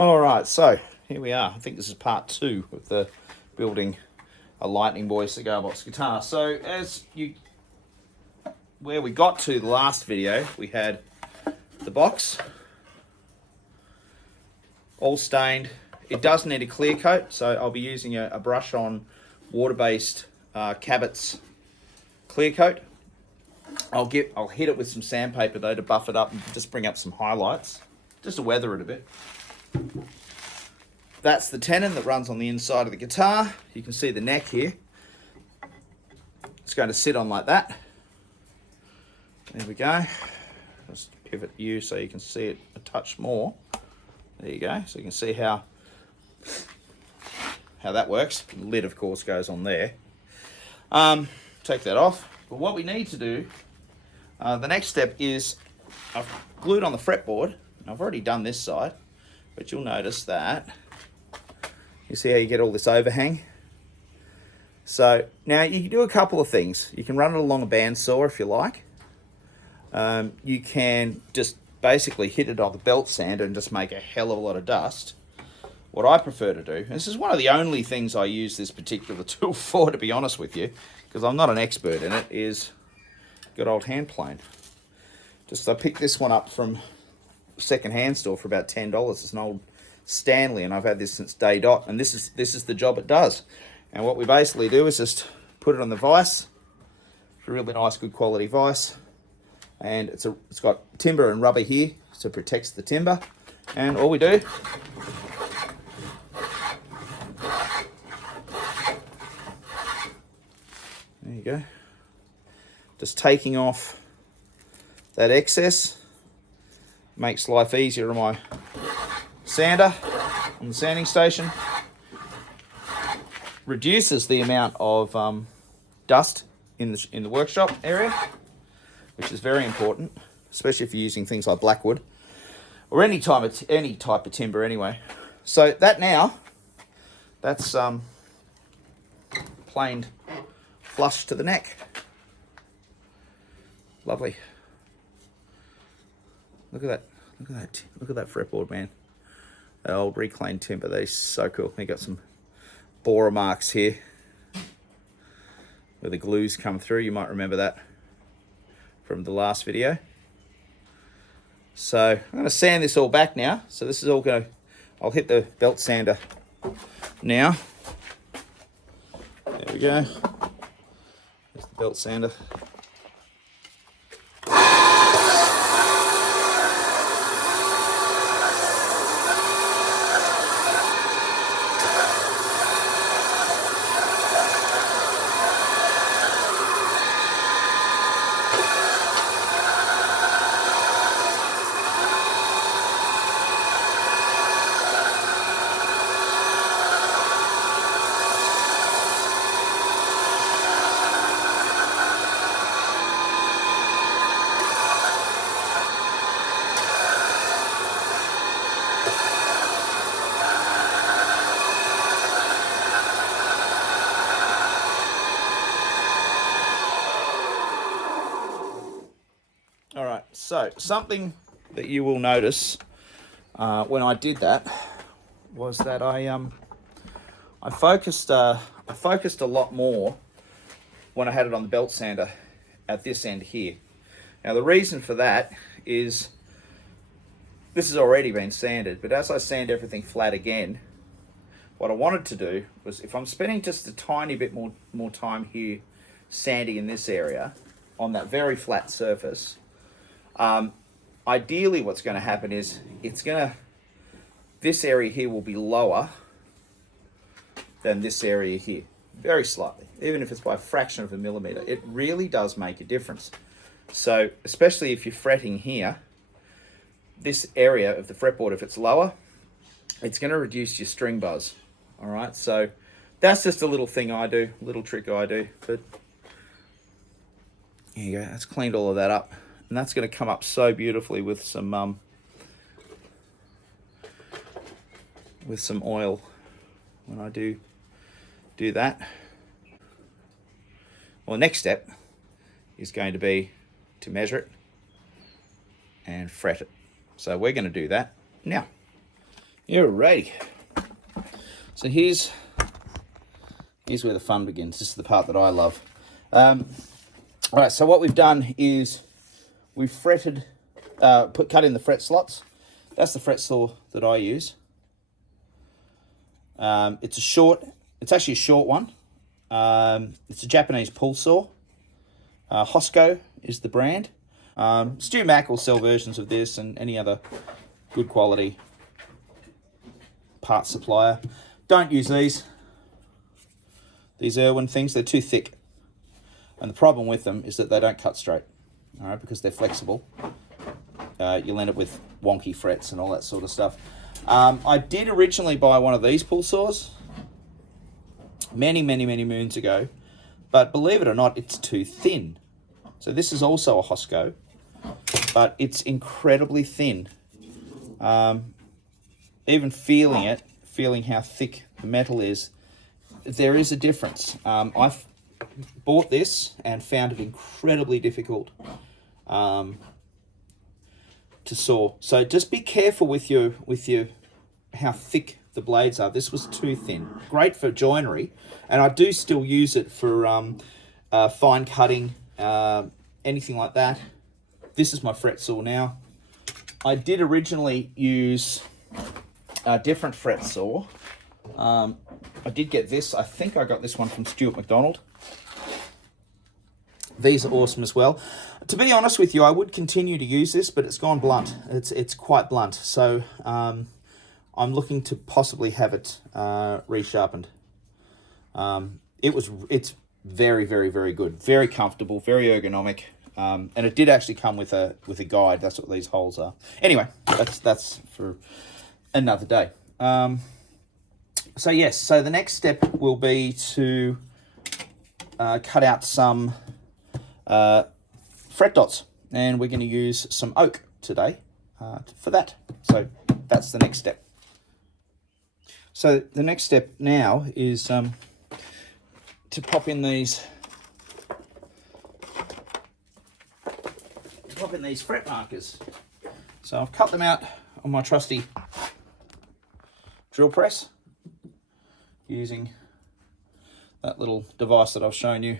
All right, so here we are. I think this is part 2 of the building a Lightning Boy cigar box guitar. So where we got to the last video, we had the box all stained. It does need a clear coat, so I'll be using a brush on water-based Cabot's clear coat. I'll hit it with some sandpaper though to buff it up and just bring up some highlights, just to weather it a bit. That's the tenon that runs on the inside of the guitar. You can see the neck here. It's going to sit on like that. There we go. Just pivot you so you can see it a touch more. There you go. So you can see how that works. The lid, of course, goes on there. Take that off. But what we need to do, the next step is I've glued on the fretboard. I've already done this side, but you'll notice that you see how you get all this overhang. So now you can do a couple of things. You can run it along a bandsaw if you like. You can just basically hit it on the belt sander and just make a hell of a lot of dust. What I prefer to do, and this is one of the only things I use this particular tool for, to be honest with you, because I'm not an expert in it, is good old hand plane. I picked this one up from a second-hand store for about $10. It's an old Stanley, and I've had this since day dot, and this is the job it does. And what we basically do is just put it on the vise. It's a really nice, good quality vise, and it's got timber and rubber here, so it protects the timber. And all we do, there you go, just taking off that excess makes life easier on my sander on the sanding station. Reduces the amount of dust in the workshop area, which is very important, especially if you're using things like blackwood or any type of timber anyway. So that's planed flush to the neck. Lovely. Look at that fretboard, man. That old reclaimed timber, that is so cool. You got some borer marks here where the glues come through. You might remember that from the last video. So I'm going to sand this all back now. So this is all going to, I'll hit the belt sander now. There we go. There's the belt sander. All right, so something that you will notice when I did that was that I focused a lot more when I had it on the belt sander at this end here. Now the reason for that is this has already been sanded, but as I sand everything flat again, what I wanted to do was, if I'm spending just a tiny bit more time here sanding in this area on that very flat surface, ideally what's going to happen is this area here will be lower than this area here, very slightly, even if it's by a fraction of a millimeter. It really does make a difference. So especially if you're fretting here, this area of the fretboard, if it's lower, it's going to reduce your string buzz. All right, so that's just a little thing I do, little trick I do. But here you go, that's cleaned all of that up. And that's going to come up so beautifully with some oil when I do that. Well, the next step is going to be to measure it and fret it. So we're going to do that now. Alrighty. So here's where the fun begins. This is the part that I love. All right, so what we've done is we've fretted, cut in the fret slots. That's the fret saw that I use. It's actually a short one. It's a Japanese pull saw. Hosco is the brand. Stu Mac will sell versions of this and any other good quality part supplier. Don't use these Irwin things. They're too thick. And the problem with them is that they don't cut straight, all right, because they're flexible. You'll end up with wonky frets and all that sort of stuff. I did originally buy one of these pull saws many moons ago, but believe it or not, it's too thin. So this is also a Hosco, but it's incredibly thin. Even feeling how thick the metal is, there is a difference. I've bought this and found it incredibly difficult to saw. So just be careful with your how thick the blades are. This was too thin. Great for joinery, and I do still use it for fine cutting, anything like that. This is my fret saw now. I did originally use a different fret saw. I did get this. I think I got this one from Stuart McDonald. These are awesome as well. To be honest with you, I would continue to use this, but it's gone blunt. It's quite blunt. So I'm looking to possibly have it resharpened. It's very good, very comfortable, very ergonomic, and it did actually come with a guide. That's what these holes are. Anyway, that's for another day. So yes, so the next step will be to cut out some fret dots, and we're going to use some oak today for that. So that's the next step. So the next step now is to pop in these fret markers. So I've cut them out on my trusty drill press using that little device that I've shown you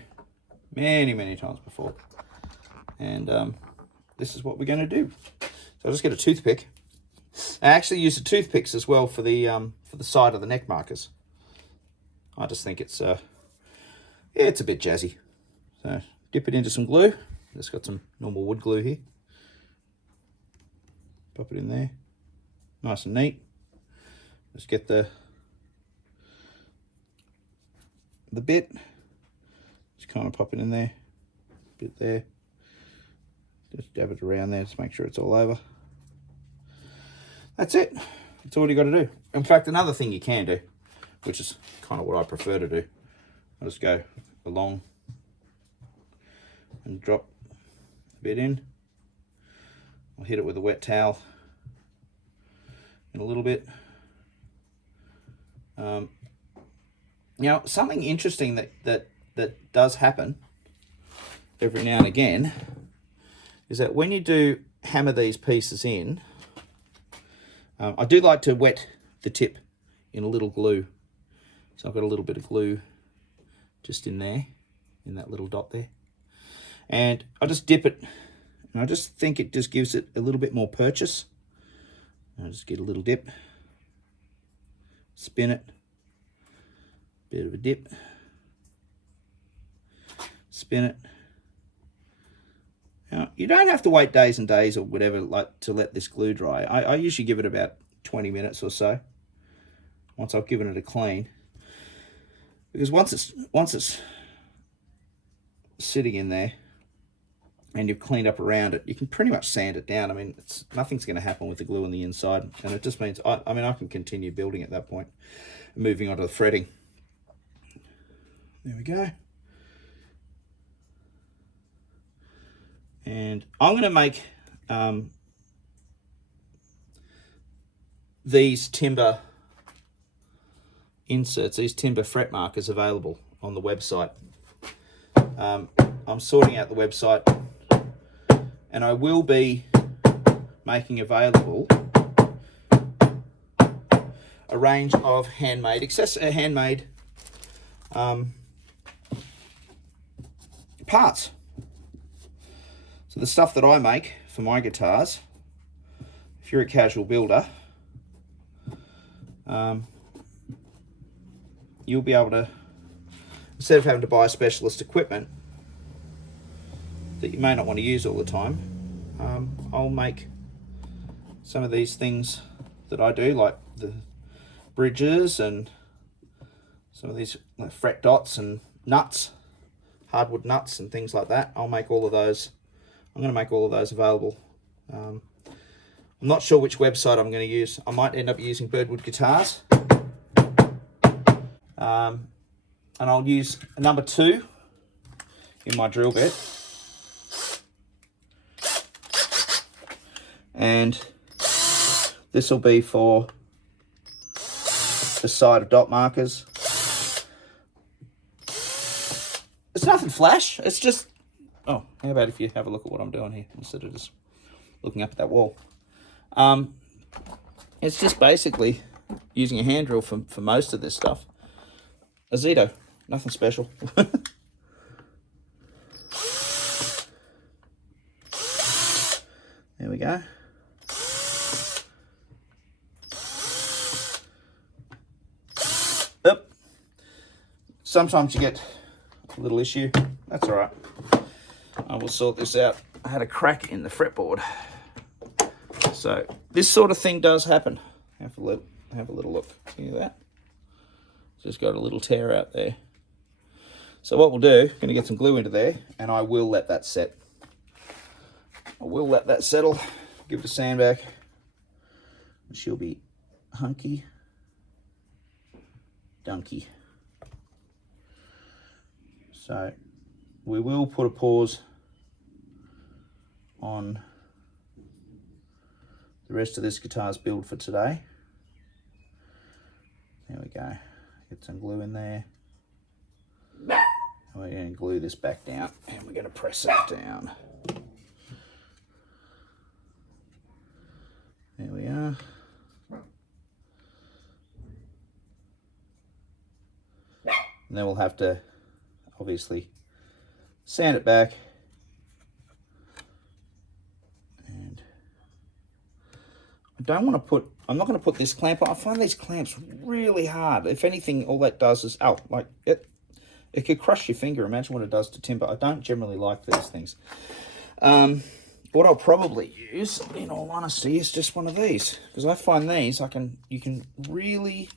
many times before. And this is what we're going to do. So I'll just get a toothpick. I actually use the toothpicks as well for the side of the neck markers. I just think it's it's a bit jazzy. So dip it into some glue. Just got some normal wood glue here. Pop it in there, nice and neat. Just get the bit. Just kind of pop it in there, bit there. Just dab it around there, just make sure it's all over. That's it. That's all you got to do. In fact, another thing you can do, which is kind of what I prefer to do, I'll just go along and drop a bit in. I'll hit it with a wet towel in a little bit. Now, something interesting that does happen every now and again is that when you do hammer these pieces in, I do like to wet the tip in a little glue. So I've got a little bit of glue just in there, in that little dot there. And I just dip it, and I just think it just gives it a little bit more purchase. I'll just get a little dip, spin it, bit of a dip, spin it. Now, you don't have to wait days and days or whatever to let this glue dry. I usually give it about 20 minutes or so once I've given it a clean, because once it's sitting in there and you've cleaned up around it, you can pretty much sand it down. I mean, nothing's going to happen with the glue on the inside, and it just means I can continue building at that point, moving on to the fretting. There we go. And I'm going to make these timber inserts, these timber fret markers, available on the website. I'm sorting out the website, and I will be making available a range of handmade parts. So the stuff that I make for my guitars, if you're a casual builder, you'll be able to, instead of having to buy specialist equipment that you may not want to use all the time, I'll make some of these things that I do, like the bridges and some of these like fret dots and nuts, hardwood nuts and things like that. I'll make all of those. I'm going to make all of those available. I'm not sure which website I'm going to use. I might end up using Birdwood Guitars. And I'll use a number 2 in my drill bit. And this will be for the side of dot markers. It's nothing flash, it's just, oh, how about if you have a look at what I'm doing here instead of just looking up at that wall. It's just basically using a hand drill for most of this stuff. A Zito, nothing special. There we go. Yep. Sometimes you get a little issue. That's all right. I will sort this out. I had a crack in the fretboard. So this sort of thing does happen. Have a little look. See that? Just got a little tear out there. So what we'll do, going to get some glue into there, and I will let that set. I will let that settle. Give it a sand back. And she'll be hunky dunky. So we will put a pause on the rest of this guitar's build for today. There we go. Get some glue in there. And we're going to glue this back down, and we're going to press it down. There we are. And then we'll have to obviously sand it back. And I don't want to put, I'm not going to put this clamp on. I find these clamps really hard. If anything, all that does is, oh, like it could crush your finger. Imagine what it does to timber. I don't generally like these things. What I'll probably use, in all honesty, is just one of these, because I find these, you can really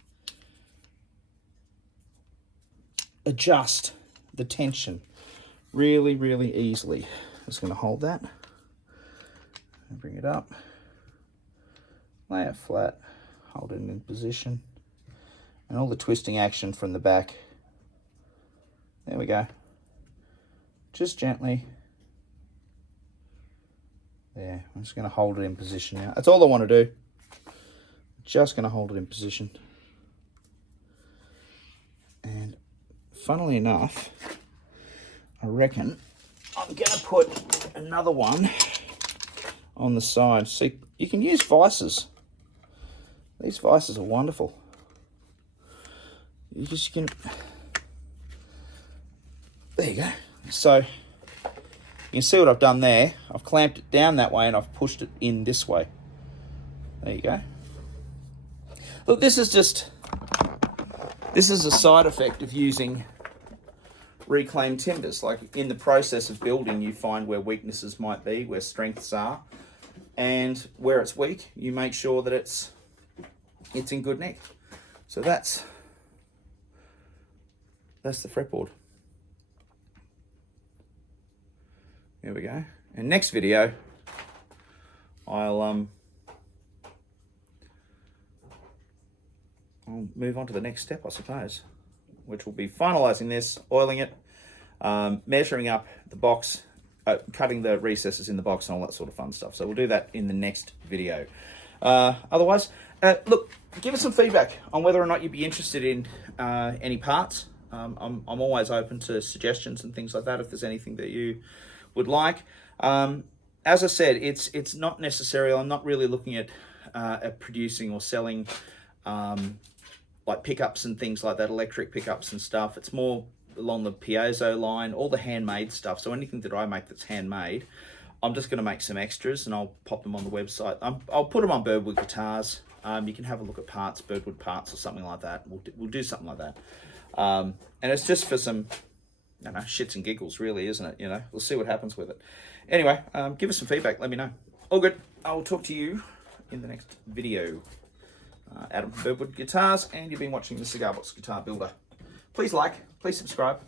adjust the tension really, really easily. Just going to hold that and bring it up, lay it flat, hold it in position, and all the twisting action from the back. There we go. Just gently. There, I'm just going to hold it in position now. That's all I want to do. Just going to hold it in position. And funnily enough, I reckon I'm going to put another one on the side. See, you can use vices. These vices are wonderful. You just can... There you go. So... you can see what I've done there. I've clamped it down that way and I've pushed it in this way. There you go. Look, this is a side effect of using reclaimed timbers. Like in the process of building, you find where weaknesses might be, where strengths are, and where it's weak, you make sure that it's in good nick. So that's the fretboard. There we go. And next video, I'll move on to the next step, I suppose, which will be finalising this, oiling it, measuring up the box, cutting the recesses in the box and all that sort of fun stuff. So we'll do that in the next video. Otherwise, look, give us some feedback on whether or not you'd be interested in any parts. I'm always open to suggestions and things like that if there's anything that you would like. As I said, it's not necessary. I'm not really looking at producing or selling like pickups and things like that, electric pickups and stuff. It's more along the piezo line, all the handmade stuff. So anything that I make that's handmade, I'm just going to make some extras and I'll pop them on the website. I'll put them on Birdwood Guitars. You can have a look at parts, Birdwood parts or something like that. We'll do something like that. And it's just for some, I don't know, shits and giggles really, isn't it? You know, we'll see what happens with it. Anyway, give us some feedback. Let me know. All good. I'll talk to you in the next video. Adam from Birdwood Guitars, and you've been watching the Cigar Box Guitar Builder. Please like, please subscribe.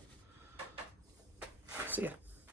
See ya.